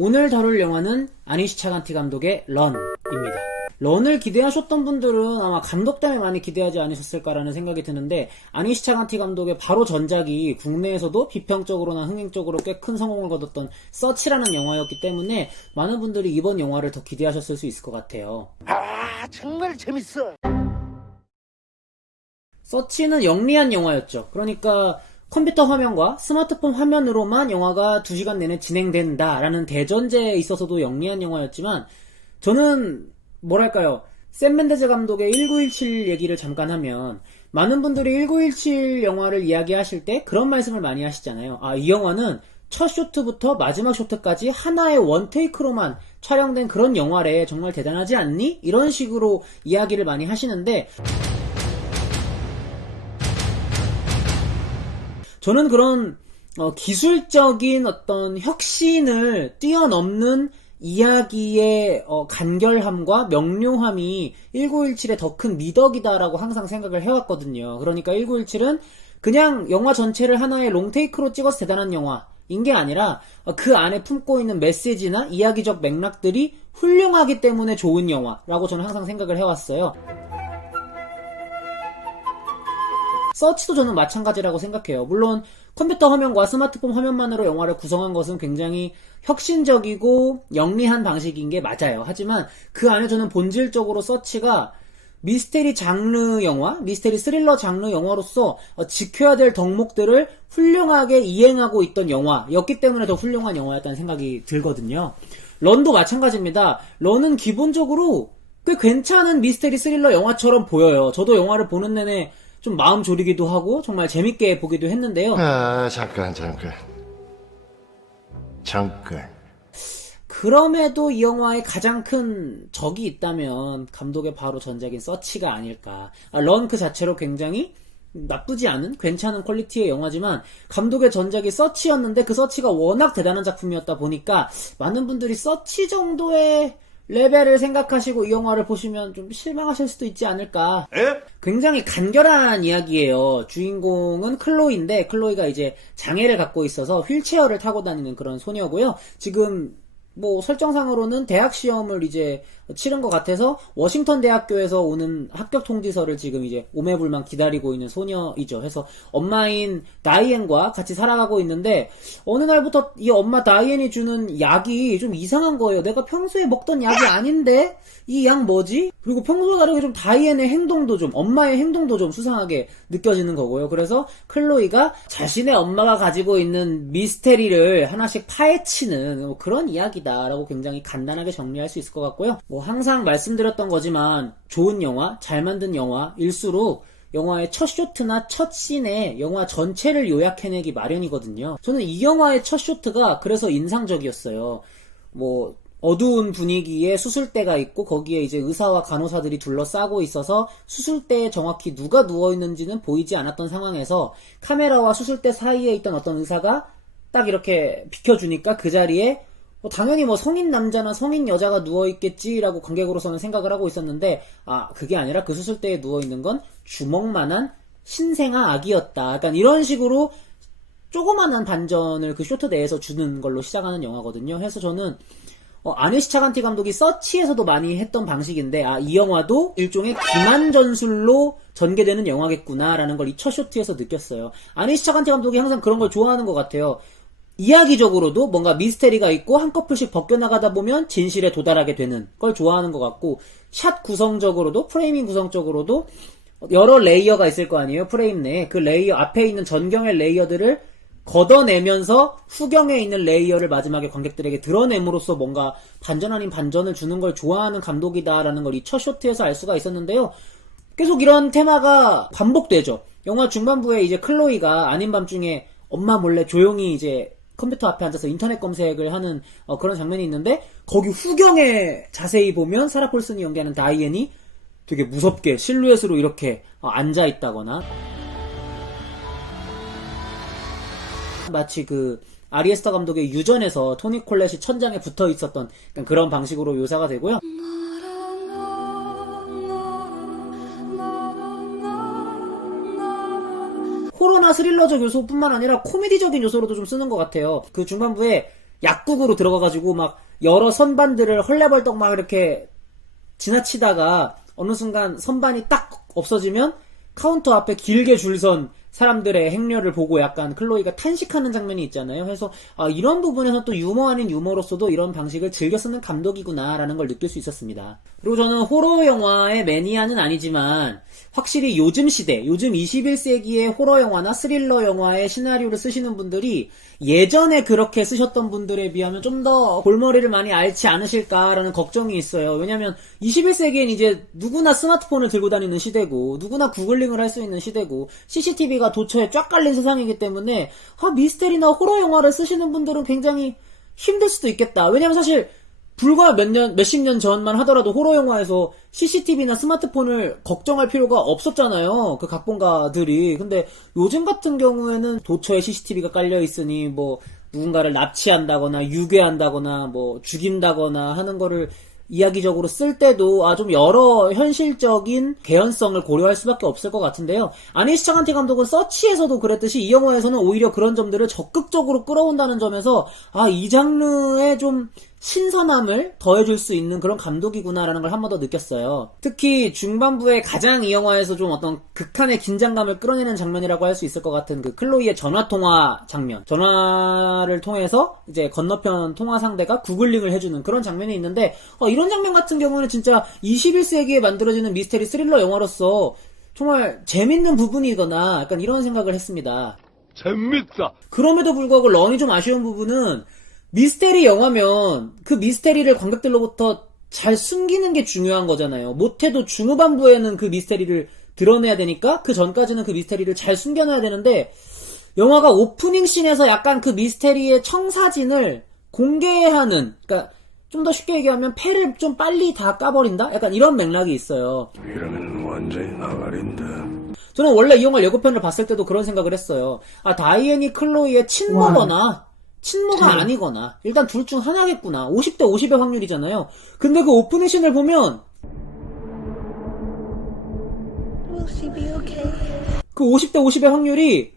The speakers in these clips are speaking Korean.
오늘 다룰 영화는 아니시 차간티 감독의 런입니다. 런을 기대하셨던 분들은 아마 감독 때문에 많이 기대하지 않으셨을까라는 생각이 드는데, 아니시 차간티 감독의 바로 전작이 국내에서도 비평적으로나 흥행적으로 꽤 큰 성공을 거뒀던 서치라는 영화였기 때문에 많은 분들이 이번 영화를 더 기대하셨을 수 있을 것 같아요. 아, 정말 재밌어. 서치는 영리한 영화였죠. 그러니까 컴퓨터 화면과 스마트폰 화면으로만 영화가 2시간 내내 진행된다라는 대전제에 있어서도 영리한 영화였지만, 저는 뭐랄까요, 샘 멘데즈 감독의 1917 얘기를 잠깐 하면, 많은 분들이 1917 영화를 이야기하실 때 그런 말씀을 많이 하시잖아요. 아, 이 영화는 첫 쇼트부터 마지막 쇼트까지 하나의 원테이크로만 촬영된 그런 영화래, 정말 대단하지 않니? 이런 식으로 이야기를 많이 하시는데, 저는 그런 기술적인 어떤 혁신을 뛰어넘는 이야기의 간결함과 명료함이 1917의 더 큰 미덕이다라고 항상 생각을 해왔거든요. 그러니까 1917은 그냥 영화 전체를 하나의 롱테이크로 찍어서 대단한 영화인 게 아니라 그 안에 품고 있는 메시지나 이야기적 맥락들이 훌륭하기 때문에 좋은 영화라고 저는 항상 생각을 해왔어요. 서치도 저는 마찬가지라고 생각해요. 물론 컴퓨터 화면과 스마트폰 화면만으로 영화를 구성한 것은 굉장히 혁신적이고 영리한 방식인 게 맞아요. 하지만 그 안에 저는 본질적으로 서치가 미스테리 장르 영화, 미스테리 스릴러 장르 영화로서 지켜야 될 덕목들을 훌륭하게 이행하고 있던 영화였기 때문에 더 훌륭한 영화였다는 생각이 들거든요. 런도 마찬가지입니다. 런은 기본적으로 꽤 괜찮은 미스테리 스릴러 영화처럼 보여요. 저도 영화를 보는 내내 좀 마음 졸이기도 하고 정말 재밌게 보기도 했는데요. 아, 잠깐. 그럼에도 이 영화의 가장 큰 적이 있다면 감독의 바로 전작인 서치가 아닐까. 런 그 자체로 굉장히 나쁘지 않은 괜찮은 퀄리티의 영화지만 감독의 전작이 서치였는데 그 서치가 워낙 대단한 작품이었다 보니까 많은 분들이 서치 정도의 레벨을 생각하시고 이 영화를 보시면 좀 실망하실 수도 있지 않을까. 굉장히 간결한 이야기예요. 주인공은 클로이인데, 클로이가 이제 장애를 갖고 있어서 휠체어를 타고 다니는 그런 소녀고요. 지금 뭐 설정상으로는 대학 시험을 이제 치른 것 같아서 워싱턴 대학교에서 오는 합격 통지서를 지금 이제 오매불망 기다리고 있는 소녀이죠. 해서 엄마인 다이앤과 같이 살아가고 있는데, 어느 날부터 이 엄마 다이앤이 주는 약이 좀 이상한 거예요. 내가 평소에 먹던 약이 아닌데 이 약 뭐지? 그리고 평소와 다르게 좀 다이앤의 행동도 좀, 엄마의 행동도 좀 수상하게 느껴지는 거고요. 그래서 클로이가 자신의 엄마가 가지고 있는 미스테리를 하나씩 파헤치는 뭐 그런 이야기다라고 굉장히 간단하게 정리할 수 있을 것 같고요. 뭐 항상 말씀드렸던 거지만 좋은 영화, 잘 만든 영화일수록 영화의 첫 쇼트나 첫 씬에 영화 전체를 요약해내기 마련이거든요. 저는 이 영화의 첫 쇼트가 그래서 인상적이었어요. 뭐 어두운 분위기에 수술대가 있고 거기에 이제 의사와 간호사들이 둘러싸고 있어서 수술대에 정확히 누가 누워있는지는 보이지 않았던 상황에서 카메라와 수술대 사이에 있던 어떤 의사가 딱 이렇게 비켜주니까 그 자리에 당연히 뭐 성인 남자나 성인 여자가 누워있겠지라고 관객으로서는 생각을 하고 있었는데, 그게 아니라 그 수술대에 누워있는 건 주먹만한 신생아 아기였다. 약간 이런 식으로 조그만한 반전을 그 쇼트 내에서 주는 걸로 시작하는 영화거든요. 해서 저는 아니시 차간티 감독이 서치에서도 많이 했던 방식인데, 이 영화도 일종의 기만 전술로 전개되는 영화겠구나라는 걸 이 첫 쇼트에서 느꼈어요. 아니시 차간티 감독이 항상 그런 걸 좋아하는 것 같아요. 이야기적으로도 뭔가 미스테리가 있고 한꺼풀씩 벗겨나가다 보면 진실에 도달하게 되는 걸 좋아하는 것 같고, 샷 구성적으로도, 프레이밍 구성적으로도 여러 레이어가 있을 거 아니에요. 프레임 내에 그 레이어 앞에 있는 전경의 레이어들을 걷어내면서 후경에 있는 레이어를 마지막에 관객들에게 드러냄으로써 뭔가 반전 아닌 반전을 주는 걸 좋아하는 감독이다라는 걸 이 첫 쇼트에서 알 수가 있었는데요. 계속 이런 테마가 반복되죠. 영화 중반부에 이제 클로이가 아닌 밤중에 엄마 몰래 조용히 이제 컴퓨터 앞에 앉아서 인터넷 검색을 하는 그런 장면이 있는데, 거기 후경에 자세히 보면 사라 폴슨이 연기하는 다이앤이 되게 무섭게 실루엣으로 이렇게 앉아있다거나, 마치 그 아리에스터 감독의 유전에서 토니 콜렛이 천장에 붙어 있었던 그런 방식으로 묘사가 되고요. 호러나 스릴러적 요소뿐만 아니라 코미디적인 요소로도 좀 쓰는 것 같아요. 그 중반부에 약국으로 들어가가지고 막 여러 선반들을 헐레벌떡 막 이렇게 지나치다가 어느 순간 선반이 딱 없어지면 카운터 앞에 길게 줄 선 사람들의 행렬을 보고 약간 클로이가 탄식하는 장면이 있잖아요. 그래서 이런 부분에서 또 유머 아닌 유머로서도 이런 방식을 즐겨 쓰는 감독이구나라는 걸 느낄 수 있었습니다. 그리고 저는 호러 영화의 매니아는 아니지만 확실히 요즘 시대, 요즘 21세기의 호러 영화나 스릴러 영화의 시나리오를 쓰시는 분들이 예전에 그렇게 쓰셨던 분들에 비하면 좀 더 골머리를 많이 앓지 않으실까라는 걱정이 있어요. 왜냐면 21세기엔 이제 누구나 스마트폰을 들고 다니는 시대고 누구나 구글링을 할 수 있는 시대고 CCTV가 도처에 쫙 깔린 세상이기 때문에 미스테리나 호러 영화를 쓰시는 분들은 굉장히 힘들 수도 있겠다. 왜냐면 사실 불과 몇십 년 전만 하더라도 호러 영화에서 CCTV나 스마트폰을 걱정할 필요가 없었잖아요. 그 각본가들이. 근데 요즘 같은 경우에는 도처에 CCTV가 깔려 있으니 뭐 누군가를 납치한다거나 유괴한다거나 뭐 죽인다거나 하는 거를 이야기적으로 쓸 때도 좀 여러 현실적인 개연성을 고려할 수밖에 없을 것 같은데요. 아니 시청한테 감독은 서치에서도 그랬듯이 이 영화에서는 오히려 그런 점들을 적극적으로 끌어온다는 점에서 이 장르에 좀 신선함을 더해줄 수 있는 그런 감독이구나라는 걸 한 번 더 느꼈어요. 특히 중반부에 가장 이 영화에서 좀 어떤 극한의 긴장감을 끌어내는 장면이라고 할 수 있을 것 같은 그 클로이의 전화통화 장면. 전화를 통해서 이제 건너편 통화 상대가 구글링을 해주는 그런 장면이 있는데 이런 장면 같은 경우는 진짜 21세기에 만들어지는 미스테리 스릴러 영화로서 정말 재밌는 부분이거나 약간 이런 생각을 했습니다. 재밌다. 그럼에도 불구하고 런이 좀 아쉬운 부분은 미스테리 영화면 그 미스테리를 관객들로부터 잘 숨기는 게 중요한 거잖아요. 못해도 중후반부에는 그 미스테리를 드러내야 되니까 그 전까지는 그 미스테리를 잘 숨겨놔야 되는데 영화가 오프닝 씬에서 약간 그 미스테리의 청사진을 공개하는, 그러니까 좀 더 쉽게 얘기하면 패를 좀 빨리 다 까버린다? 약간 이런 맥락이 있어요. 이러면 완전히 나가린다. 저는 원래 이 영화 예고편을 봤을 때도 그런 생각을 했어요. 다이애니 클로이의 친모가 아니거나 일단 둘 중 하나겠구나. 50대 50의 확률이잖아요. 근데 그 오프닝 씬을 보면 그 50대 50의 확률이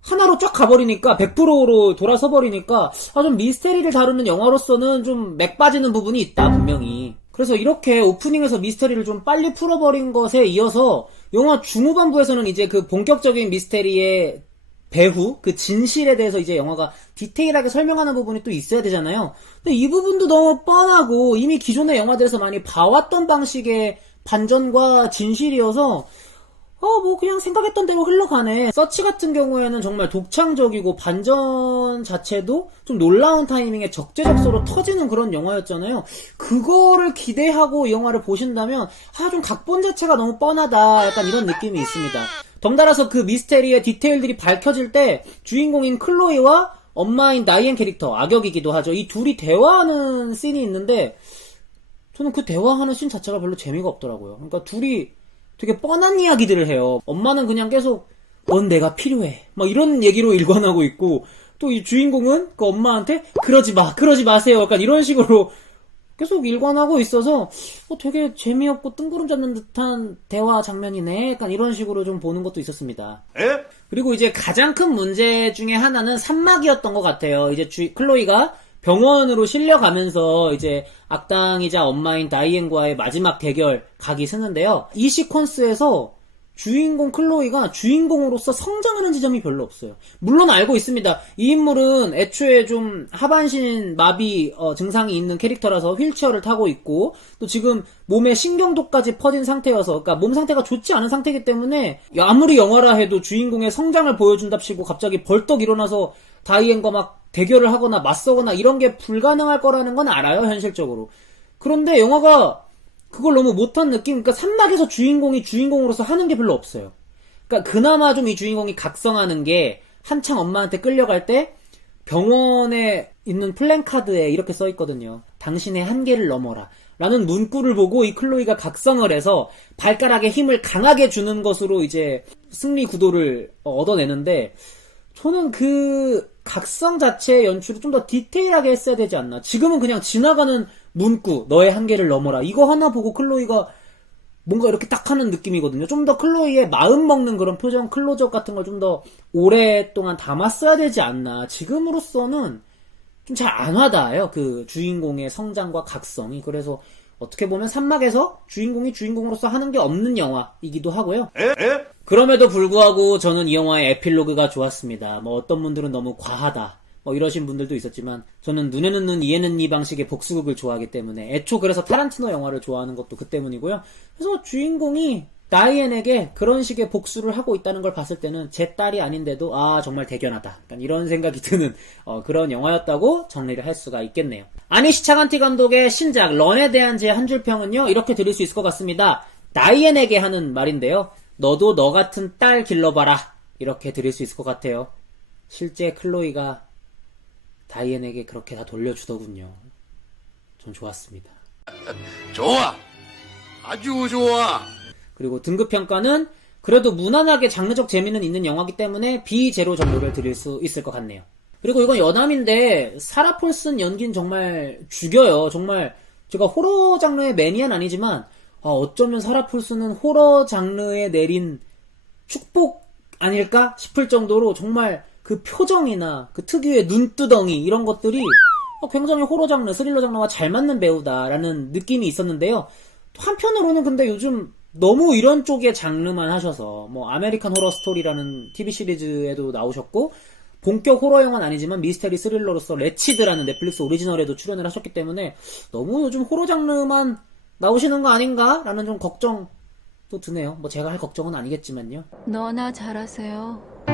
하나로 쫙 가버리니까 100%로 돌아서 버리니까 좀 미스테리를 다루는 영화로서는 좀 맥 빠지는 부분이 있다 분명히. 그래서 이렇게 오프닝에서 미스테리를 좀 빨리 풀어버린 것에 이어서 영화 중후반부에서는 이제 그 본격적인 미스테리의 배후, 그 진실에 대해서 이제 영화가 디테일하게 설명하는 부분이 또 있어야 되잖아요. 근데 이 부분도 너무 뻔하고 이미 기존의 영화들에서 많이 봐왔던 방식의 반전과 진실이어서 뭐 그냥 생각했던 대로 흘러가네. 서치 같은 경우에는 정말 독창적이고 반전 자체도 좀 놀라운 타이밍에 적재적소로 터지는 그런 영화였잖아요. 그거를 기대하고 이 영화를 보신다면 좀 각본 자체가 너무 뻔하다 약간 이런 느낌이 있습니다. 덩달아서 그 미스테리의 디테일들이 밝혀질 때 주인공인 클로이와 엄마인 다이앤 캐릭터, 악역이기도 하죠. 이 둘이 대화하는 씬이 있는데 저는 그 대화하는 씬 자체가 별로 재미가 없더라고요. 그러니까 둘이 되게 뻔한 이야기들을 해요. 엄마는 그냥 계속 넌 내가 필요해 막 이런 얘기로 일관하고 있고 또 이 주인공은 그 엄마한테 그러지 마세요 약간 이런 식으로 계속 일관하고 있어서 되게 재미없고 뜬구름 잡는 듯한 대화 장면이네 약간 이런 식으로 좀 보는 것도 있었습니다. 그리고 이제 가장 큰 문제 중에 하나는 산막이었던 것 같아요. 이제 클로이가 병원으로 실려가면서 이제 악당이자 엄마인 다이앤과의 마지막 대결 각이 쓰는데요. 이 시퀀스에서 주인공 클로이가 주인공으로서 성장하는 지점이 별로 없어요. 물론 알고 있습니다. 이 인물은 애초에 좀 하반신 마비 증상이 있는 캐릭터라서 휠체어를 타고 있고 또 지금 몸에 신경도까지 퍼진 상태여서 그러니까 몸 상태가 좋지 않은 상태이기 때문에 아무리 영화라 해도 주인공의 성장을 보여준답시고 갑자기 벌떡 일어나서 다이앤과 막 대결을 하거나 맞서거나 이런 게 불가능할 거라는 건 알아요, 현실적으로. 그런데 영화가 그걸 너무 못한 느낌, 그러니까 산막에서 주인공이 주인공으로서 하는 게 별로 없어요. 그러니까 그나마 좀 이 주인공이 각성하는 게 한창 엄마한테 끌려갈 때 병원에 있는 플랜카드에 이렇게 써 있거든요. 당신의 한계를 넘어라. 라는 문구를 보고 이 클로이가 각성을 해서 발가락에 힘을 강하게 주는 것으로 이제 승리 구도를 얻어내는데 저는 그 각성 자체의 연출을 좀 더 디테일하게 했어야 되지 않나. 지금은 그냥 지나가는 문구, 너의 한계를 넘어라. 이거 하나 보고 클로이가 뭔가 이렇게 딱 하는 느낌이거든요. 좀 더 클로이의 마음 먹는 그런 표정, 클로즈업 같은 걸 좀 더 오랫동안 담았어야 되지 않나. 지금으로서는 좀 잘 안 와닿아요. 그 주인공의 성장과 각성이. 그래서 어떻게 보면 산막에서 주인공이 주인공으로서 하는 게 없는 영화이기도 하고요. 그럼에도 불구하고 저는 이 영화의 에필로그가 좋았습니다. 뭐 어떤 분들은 너무 과하다, 뭐 이러신 분들도 있었지만 저는 눈에는 눈 이에는 이 방식의 복수극을 좋아하기 때문에 애초 그래서 타란티노 영화를 좋아하는 것도 그 때문이고요. 그래서 주인공이 다이앤에게 그런 식의 복수를 하고 있다는 걸 봤을 때는 제 딸이 아닌데도 아 정말 대견하다, 약간 이런 생각이 드는 그런 영화였다고 정리를 할 수가 있겠네요. 아니시 차간티 감독의 신작 런에 대한 제 한 줄 평은요 이렇게 드릴 수 있을 것 같습니다. 다이앤에게 하는 말인데요, 너도 너 같은 딸 길러봐라, 이렇게 드릴 수 있을 것 같아요. 실제 클로이가 다이앤에게 그렇게 다 돌려주더군요. 전 좋았습니다. 좋아. 아주 좋아. 그리고 등급평가는 그래도 무난하게 장르적 재미는 있는 영화이기 때문에 B0 정도를 드릴 수 있을 것 같네요. 그리고 이건 여담인데 사라 폴슨 연기는 정말 죽여요. 정말 제가 호러 장르의 매니아는 아니지만 어쩌면 사라 폴슨은 호러 장르에 내린 축복 아닐까 싶을 정도로 정말 그 표정이나 그 특유의 눈두덩이 이런 것들이 굉장히 호러 장르, 스릴러 장르와 잘 맞는 배우다라는 느낌이 있었는데요. 한편으로는 근데 요즘 너무 이런 쪽의 장르만 하셔서 뭐 아메리칸 호러 스토리라는 TV 시리즈에도 나오셨고 본격 호러 영화는 아니지만 미스테리 스릴러로서 레치드라는 넷플릭스 오리지널에도 출연을 하셨기 때문에 너무 요즘 호러 장르만 나오시는 거 아닌가라는 좀 걱정도 드네요. 뭐 제가 할 걱정은 아니겠지만요. 너나 잘하세요.